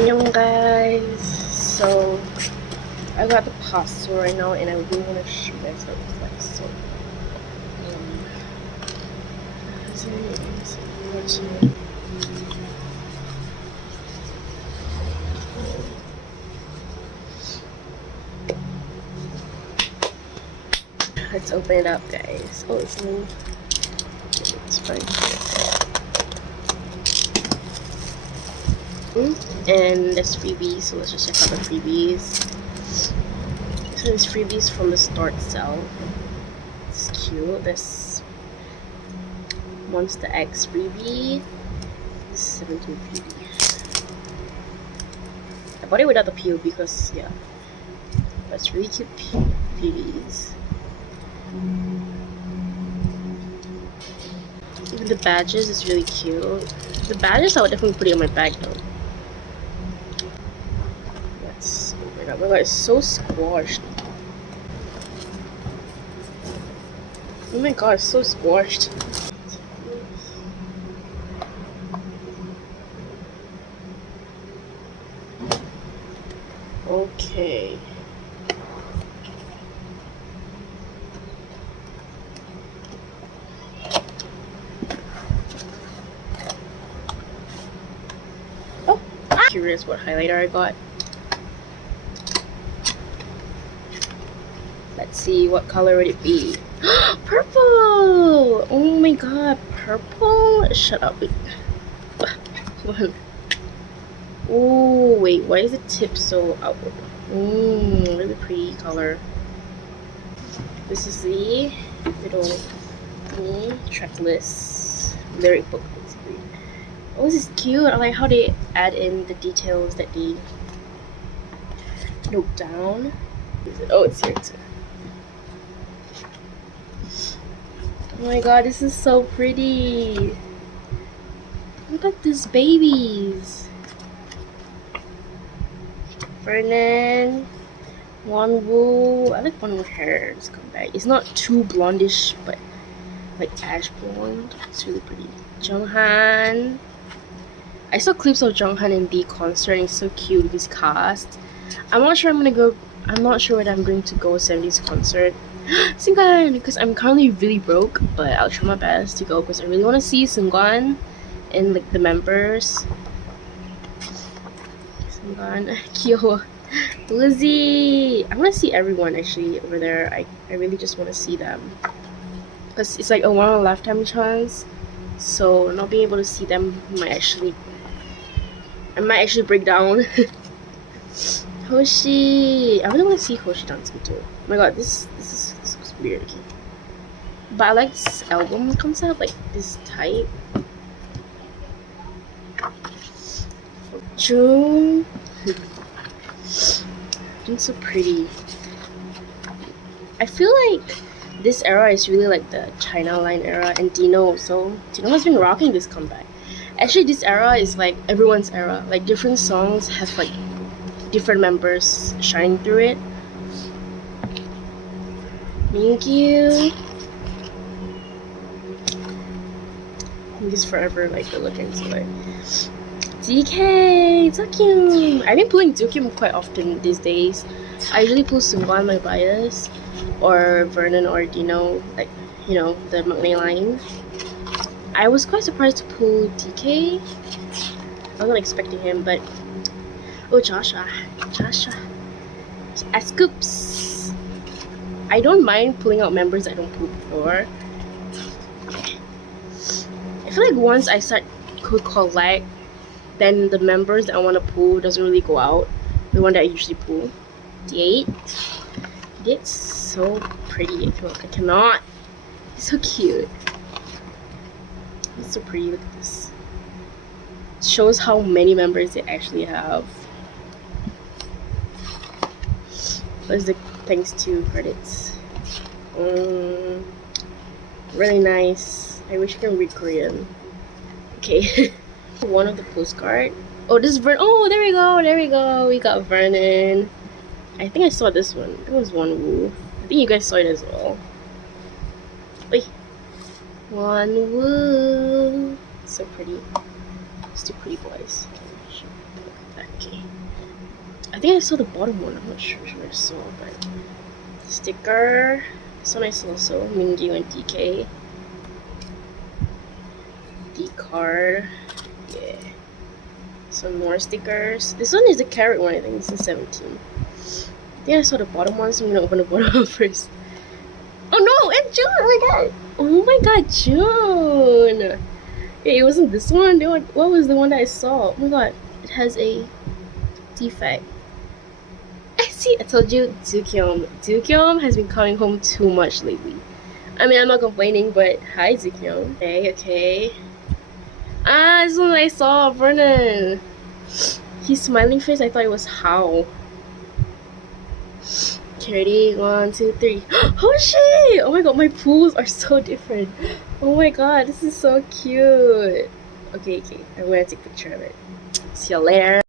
Annyeong guys. So I got the pasta right now and I really want to show you guys what it looks like. So let's open it up guys. Oh, it's new. It's fine. And there's freebies, so let's just check out the freebies. So there's freebies from the store itself. It's cute. There's Monster X freebie. This is 17 freebie. I bought it without the peel because yeah, that's really cute freebies. Even the badges is really cute. The badges I would definitely put it in my bag though. Oh my god, it's so squashed. Oh my god, it's so squashed. Okay. Oh, I'm curious what highlighter I got. Let's see, what color would it be? Purple! Oh my god, purple? Shut up. Oh, wait, why is the tip so outward? Really pretty color. This is the little checklist lyric book, basically. Oh, this is cute. I like how they add in the details that they note down. Oh, it's here too. Oh my god, this is so pretty. Look at these babies. Vernon, Wonwoo. I like Wonwoo hair. Just come back. It's not too blondish, but like ash blonde. It's really pretty. Jonghan. I saw clips of Jonghan in the concert and it's so cute with his cast. I'm not sure whether I'm going to go 70s concert. Seungkwan, because I'm currently really broke, but I'll try my best to go because I really want to see Seungkwan and like the members. Seungkwan, Kyo, Lizzie. I want to see everyone actually over there. I really just want to see them because it's like a one in a lifetime chance. So not being able to see them I might actually break down. Hoshi, I really want to see Hoshi dancing too. Oh my god, this looks weird. Okay. But I like this album concept, like this type. June, June's so pretty. I feel like this era is really like the China Line era, and Dino also. Dino has been rocking this comeback. Actually, this era is like everyone's era. Like different songs have like different members shining through it. Mingyu. He's forever like good looking, so like DK, Zukyum. I've been pulling Zukyum quite often these days. I usually pull Seungkwan, my bias, or Vernon or Dino, like you know, the maknae line. I was quite surprised to pull DK. I wasn't expecting him, but oh, Joshua, Scoops. I don't mind pulling out members I don't pull before. I feel like once I start to collect, then the members that I want to pull doesn't really go out. The one that I usually pull. D8. It's so pretty. I cannot. It's so cute. It's so pretty. Look at this. It shows how many members they actually have. There's the thanks to credits. Really nice. I wish I can read Korean. Okay. One of the postcard. Oh, this is Vernon. Oh, there we go. We got Vernon. I think I saw this one. It was Wonwoo. I think you guys saw it as well. Wait. Wonwoo. So pretty. It's two pretty boys. Look at that. Okay. I think I saw the bottom one. I'm not sure where I saw, but sticker. This one I saw also. Mingyu and DK. D card. Yeah. Some more stickers. This one is the carrot one. I think this is 17. I think I saw the bottom one, so I'm gonna open the bottom one first. Oh no! And June! Oh my god! Oh my god, June! Hey, it wasn't this one. What was the one that I saw? Oh my god! It has a defect. See, I told you, Dookyom. Dookyom has been coming home too much lately. I mean, I'm not complaining, but hi, Dookyom. Okay. Ah, this one I saw, Vernon. His smiling face, I thought it was How. Okay, ready? 1, 2, 3. Oh shit! Oh my god, my pools are so different. Oh my god, this is so cute. Okay, I'm gonna take a picture of it. See you later.